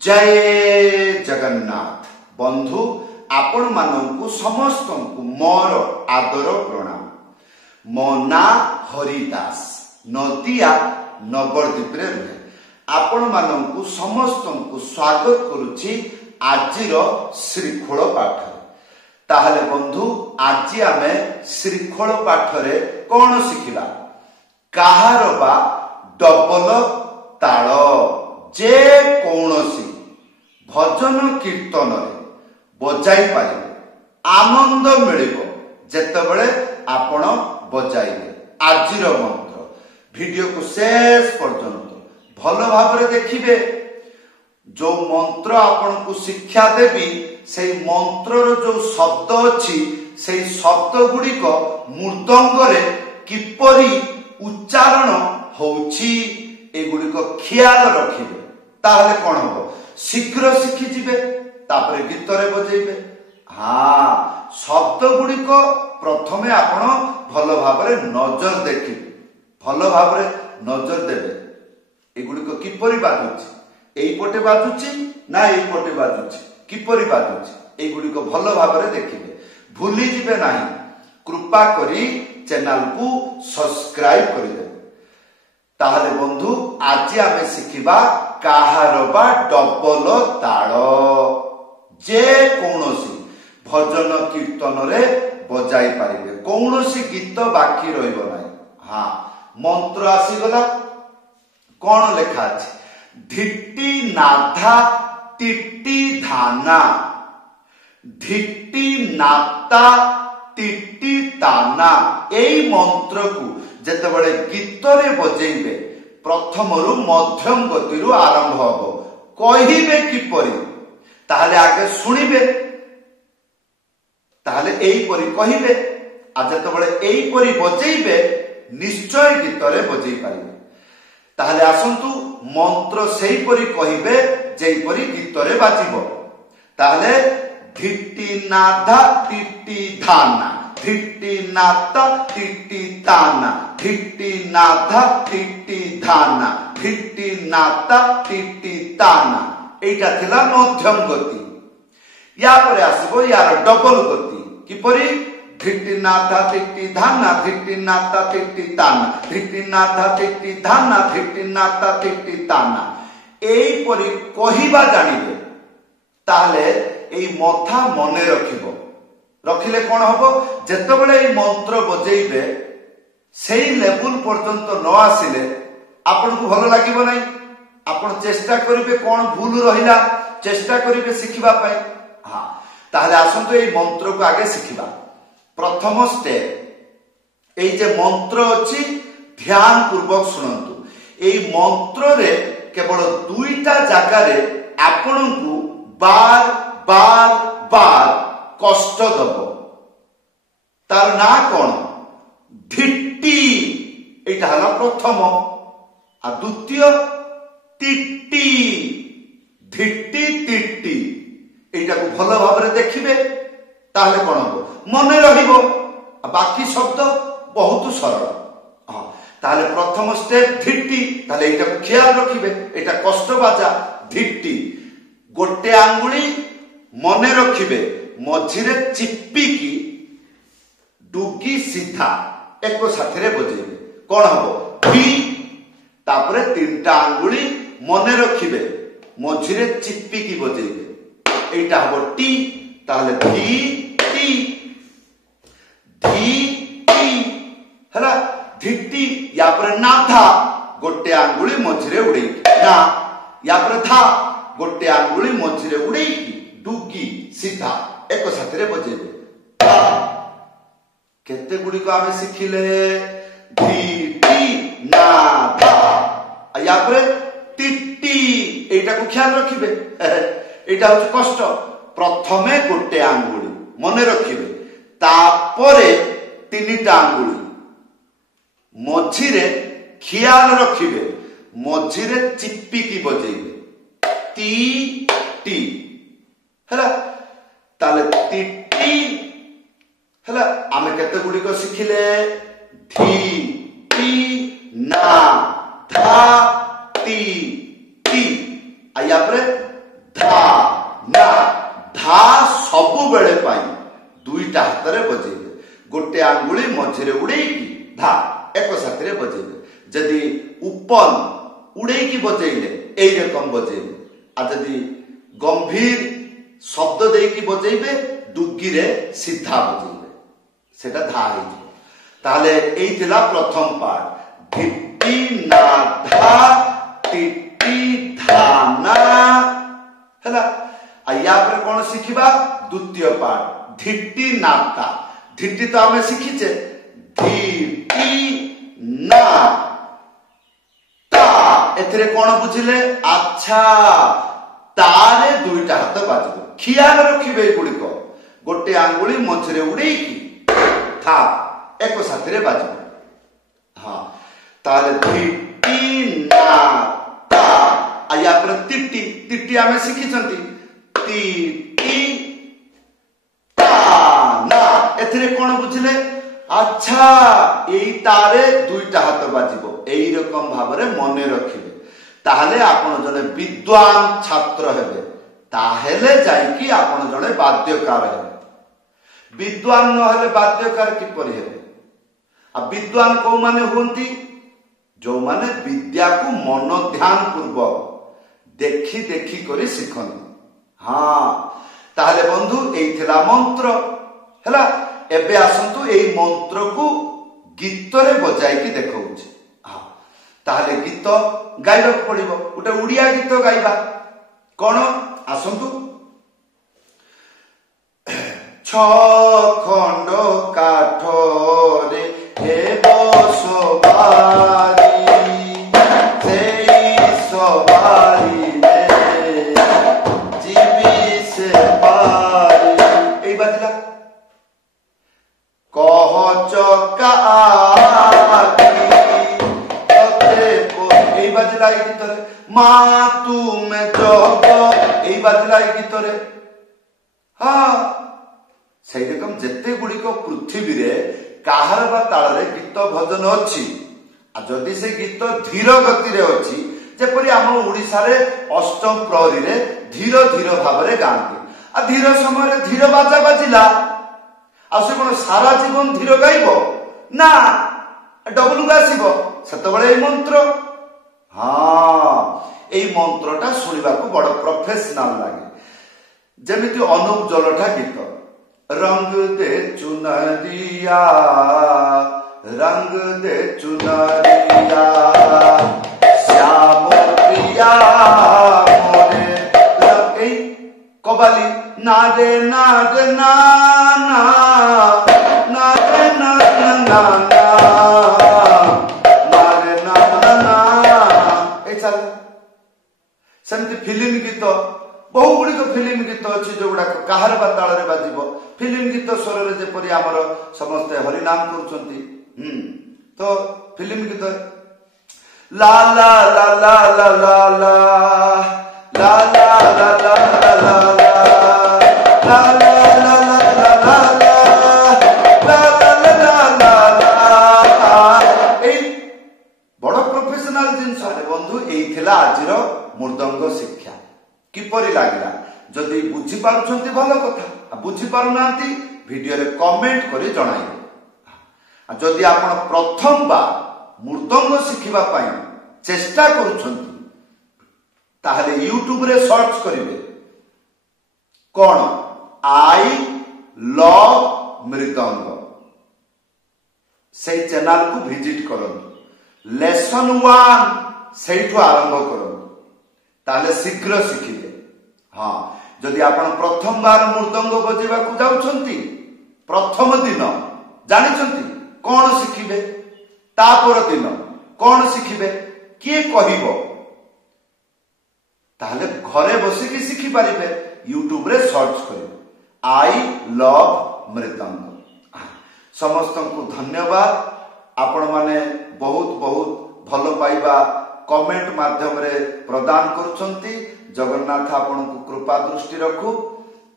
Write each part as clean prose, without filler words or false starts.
जय जगन्नाथ बंधु आपण मानू समस्त मोर आदर प्रणाम। मो ना हरिदास नदिया नवद्वीप रुहे आपण मानू समस्त स्वागत करुछि आजिर श्रीखोल पाठ। ताहले बंधु आज आमे श्रीखोल पाठरे कौन शिखिबा काहार बा डबल ताल जे कौनसी भजन कीर्तन बजाई पारे आनंद मिलिबो जेतेबेले आपण बजाइबे। आजिर मंत्र वीडियो को शेष पर्यंत भल भाबरे देखिबे। जो मंत्र आपण को शिक्षा देबी से मंत्रर जो शब्द अछि से शब्द गुड़िक मृदंगरे किपरि उच्चारण होउछि एगुड़िक ख्याल रखिबे। ताहले कोन हो शीघ्र शिखि जिबे तापरे गीतरे बजेइबे। हाँ शब्द गुड़िक प्रथमे आपण भल भाबरे नजर देखिबे भल भाबरे नजर देबे एगुड़िक किपरि बाजुछि एई पटे बाजुछि ना एई पटे बाजुछि किपरि बाजुछि एगुड़िक भल भाबरे देखिबे। भूली जिबे नाही कृपा करी चैनल को सब्सक्राइब करिदेबे। ताहले बंधु आज आमे शिखिबा काहार बा डबल ताल जे कौनसी भजन कीर्तन रे बजाई पारिबे कौनसी गीत बाकी रहिबो नाही। हाँ मंत्र आसीगला कौन लेखा अछि धिट्टी नाथा टिट्टी धाना धिट्टी नाता टिट्टी ताना। एई मंत्र को जेतेबेले गीत रे बजेइबे प्रथम रु मध्यम गति रु आरंभ हबो कहिबे किपरि ताहले आगे सुनिबे ताहले एई परि कहिबे आ जेतेबेले एई परि बजेइबे निश्चय गीत रे बजेइ पारिबे। ताहले आसंतु मंत्र सेई परि कहिबे जेई परि गीत रे बाजिबो। ताहले धिट्टी नाधा टिट्टी धाना धिट्टी नाता टिट्टी ताना धिट्टी नाथा टिट्टी धाना धिट्टी नाता टिट्टी ताना। एटा थिला मध्यम गति। या परे आसीबो यार डबल गति किपरि धिट्टी नाथा टिट्टी धाना धिट्टी नाता टिट्टी ताना धिट्टी नाथा टिट्टी धाना धिट्टी नाता टिट्टी ताना। एई परि कहिबा जानिबे ताहले एई मथा मने रखिबो। रखिले कौन हबो जेतेबेले एई मंत्र बजेइबे सेई लेवल पर्यंत न आसिले आपन को भलो लागिबो नै। आपन चेष्टा करिवे कोन भूल रहिला चेष्टा करिवे शिखिबा पय। हां ताहले आसंतु एई मंत्र को आगे शिखिबा। प्रथम स्टेप एई जे मंत्र अछि ध्यान पूर्वक सुनंतु। एई मंत्र रे केवल दुईटा जागा रे आपन को बार बार बार कष्ट दबो। तार ना कौन धिट्टी एटा हला प्रथम आ द्वितीय टिट्टी धिट्टी टिट्टी एटा को भल भाबरे देखिबे ताहले कोन हो मने रहिबो। बाकी शब्द बहुत सरल। हां ताहले प्रथम स्टेप धिट्टी ताहले एटा को ख्याल रखिबे एटा कष्ट बाजा धिट्टी। गोटे आंगुली मने रखिबे मझिरे चिप्पिकी डुगी सीधा एक साथी रे बजेइबे कोन हबो धी। तापरे तीनटा आंगुली मने रखिबे मझिरे चिप्पिकी बजेइबे एटा हबो टी। ताहले धी टी धी टी हला धिट्टी। या परे ना था गोटे आंगुली मझिरे उड़ेई ना या परे था गोटे आंगुली मझिरे उड़ेई डुगी सीधा एक साथी रे बजेइबे। केते गुडी को आमे सिखिले धी टी ना धा या परे टिट्टी एटा को ख्याल रखिबे। एटा हो कष्ट प्रथमे गोटे आंगुली मने रखिबे तापरे तीनटा आंगुली मझिरे ख्याल रखिबे मझिरे चिप्पिकी बजेइबे टी टी हला। ताले टिट्टी हला आमे केते गुडी को सिखिले धी टी ना धा टी टी आया परे धा ना धा सबु बेले पाई दुईटा हाथ रे बजेबे गोटे आंगुली मझिरे उड़ेकी धा एक साथी रे बजेबे जदि उपन उड़ेकी बजेइले एई रकम बजेबे आ जदि गंभीर शब्द देकी बजेइबे डुगी रे सीधा बजेइबे सेटा धा हे ताले एई थिला प्रथम पार्ट धिट्टी ना धा टिट्टी धाना हैला आ या पर कोन सिखिबा द्वितीय पार्ट धिट्टी नाता धिट्टी तो हमें शिखीचे धिट्टी ना ता एथरे कोन बुझिले अच्छा तारे दुईटा हाथ बाजबो खियाल रखिबे गुडी को गोटे आंगुली मझरे उड़ेकी था एक साथी रे बाजबो हां ताले धिट्टी ना ता आया पर तिट्टी तिट्टी हमें शिखिचंती तिट्टी ता ना एथरे कोन बुझिले अच्छा एई तारे दुईटा हाथ बाजिबो एई रकम भाबरे मने रखिबे ताहले आपण जने विद्वान छात्र हेबे ताहेले जाईकी आपण जने वाद्यकार हेबे विद्वान न हेले वाद्यकार कि परि हेबे आ विद्वान को माने होंती जो माने विद्या को मन ध्यान पूर्वक देखी देखी करी सिखन हां ताहले बंधु एई थिला मंत्र हैला एबे आसंतु एई मंत्र को गीत रे बजाई की देखौछि हां ताहले गीत गाइबा पड़िबो उटे उड़िया गीत गाइबा कोन आसंतु छ खंड काठरे हे बसबारी सेई सवारी में जीवी से पारी एई बाजला कह चका बाजिला गीतरे माँ तुमे जग एई बाजिला गीतरे हाँ से रकम जेते गुड़िक पृथ्वी रे काहार बा ताल रे गीत भजन अच्छी आ जदि से गीत धीर गति रे अच्छी जेपरि आम ओडिसा रे अष्टम प्रहरी रे धीर धीर भाव रे गांती आ धीर समय रे धीर बाजा बाजिला आ से कोन सारा जीवन धीर गाइबो ना डबल गासिबो सेतबेले ए मंत्र हाँ एई मंत्रटा सुनिबाकू बड़ प्रोफेशनल लागे जेमिति अनुप जलठा गीत रंग दे चुनरिया रंग दे चुनरिया श्याम प्रिया मोरे एई कबाली ना रे ना रे ना ना ना रे ना ना ना सेमती फिल्म गीत बहु गुड़िक फिल्म गीत अच्छी जो गुड़ाक काहार बाताल रे बाजिबो फिल्म गीत स्वर रे जेपरि हमर समस्त हरिनाम करूछंती तो फिल्म गीत ला ला ला ला ला ला ला ला ला ला ला ला ला ला ला बड़ प्रोफेशनल जिनस बंधु एई थिला आजिर मृदंग शिक्षा किपरि लागला जदि बुझी पारुछंती भलो कथा बुझी पारु नांती वीडियो रे कमेंट करी जणाइबे जदि आपण प्रथम बार मृदंग शिखिबा पई चेष्टा करूछंती ताहले YouTube रे सर्च करिवे कोन आई लव मृदंग से चैनल को विजिट करन लेसन 1 सेठु आरंभ करन ताले शीघ्र शिखिबे हाँ जदि आपण प्रथम बार मृदंग बजेबा को जाउछंती प्रथम दिन जानिछंती कोन शिखिबे तापर दिन कोन शिखिबे किए कहिबो ताले घरे बसी की शिखि पारिबे YouTube रे सर्च करिबे आई लव मृदंग समस्त को धन्यवाद आपण माने बहुत बहुत भलो पाइबा कमेंट माध्यम रे प्रदान करूछंती जगन्नाथ आपण को कृपा दृष्टि रखु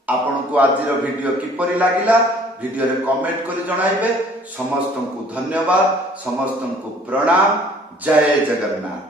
आपण को आजिर वीडियो किपरि लागिला वीडियो रे कमेंट करी जणाइबे समस्त को धन्यवाद समस्त को प्रणाम जय जगन्नाथ।